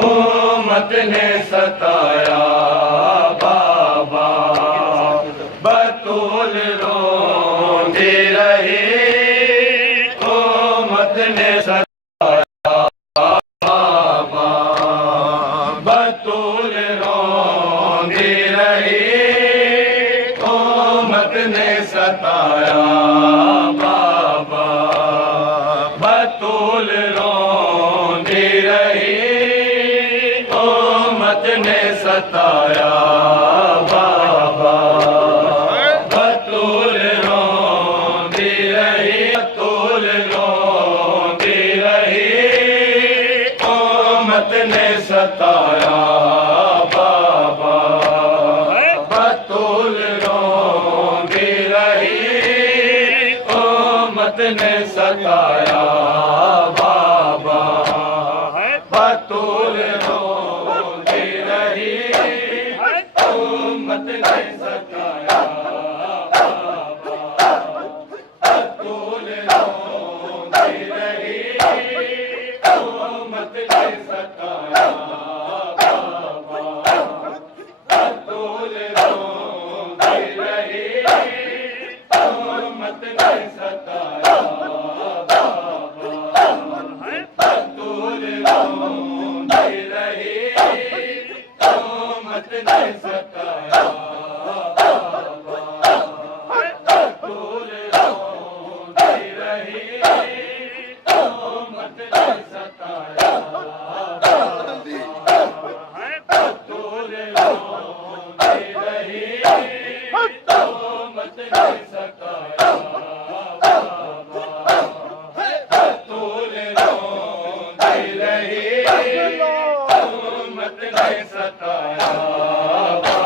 उम्मत ने सताया बाबा, बतूल रोंदी रही। उम्मत ने सताया बाबा, बतूल रोंदी रही। उम्मत ने सताया बाबा, बतूल रोंदी रही। उम्मत ने सताया बाबा, बतूल रोंदी रही। बतूल रोंदी रही। उम्मत ने सताया बाबा, बतूल रोंदी रही। उम्मत ने सताया बाबा, बतूल रोंदी रही। उम्मत ने सताया बाबा, बतूल रोंदी रही। उम्मत ने सताया बाबा, बतूल रोंदी रही। उम्मत ने सताया बाबा, बतूल रोंदी रही। उम्मत ने सताया बाबा, बतूल रोंदी रही। उम्मत ने सताया बाबा, बतूल रोंदी रही। उम्मत ने सताया बाबा, बतूल रोंदी रही। उम्मत ने सताया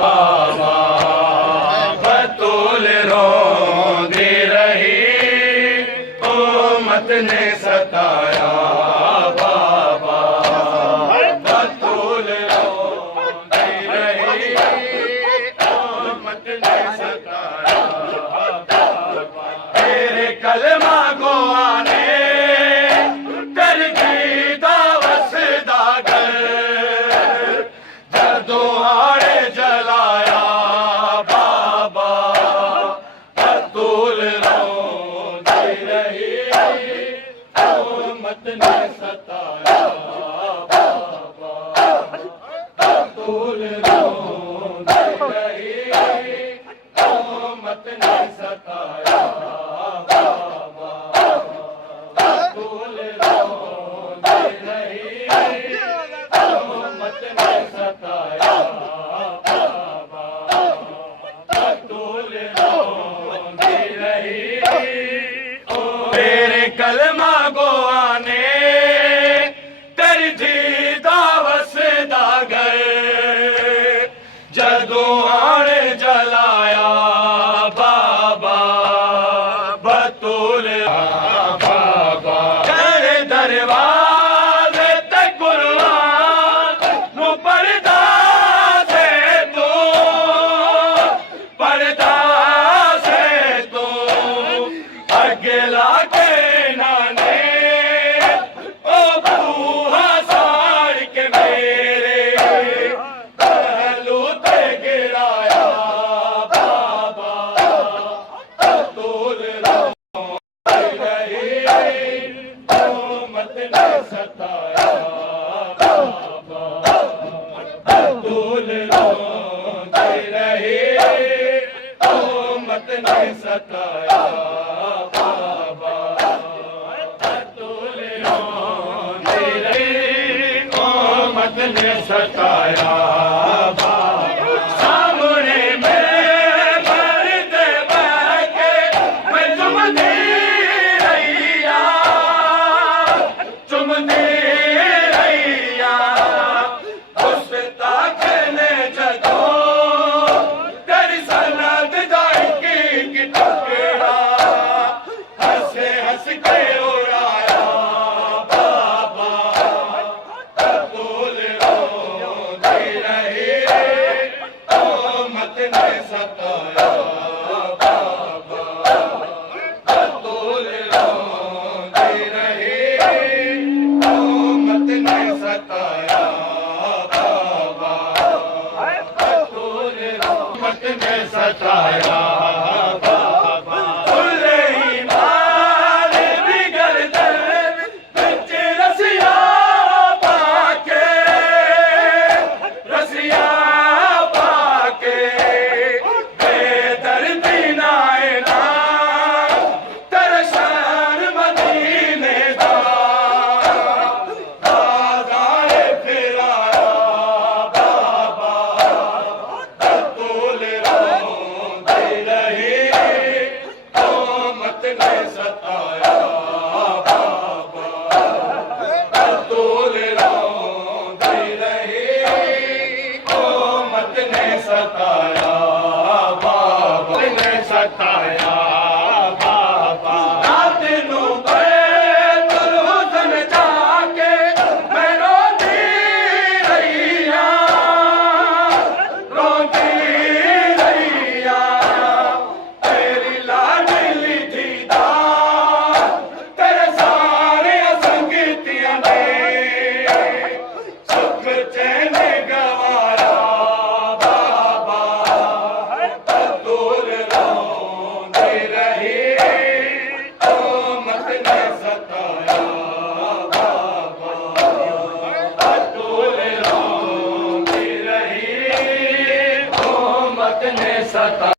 बाबा, बतूल रोंदी रही। उम्मत ने सताया बाबा, बतूल रोंदी रही। उम्मत ने सताया बाबा, तेरे कलमा को आने कर दी दावस दागर। जदोहारे जलाया बाबा, बतूल रोंदी रही। उम्मत ने सताया बाबा, बतूल रोंदी रही। उम्मत ने सताया बाबा, बतूल रोंदी रही। उम्मत ने सताया बाबा, बतूल रोंदी रही। तेरे कलमा को आने तरजी दावस दागर। जदों आने जलाया बाबा, बतूल बाबा। कर दरवाजे तक कुर्बान नु पर्दा से तू, पर्दा से तू अगला के नाने। ओ बूहा साड़ के मेरे पहलू ते गिराया बाबा, बतूल रोंदी रही। उम्मत ने सताया बाबा, बतूल रोंदी रही। उम्मत ने सताया बाबा, बतूल रोंदी रही। उम्मत ने सताया बाबा। सामने में मर्द बैठे मैं चुमती रहिया, चुमती रहिया। उस ताकने जदों तेरी सनद जाई की टुकड़ा, हंसे हंस के उड़ाया बाबा, बतूल रोंदी रही। बताया बाबा, तूने रहमत ने सताया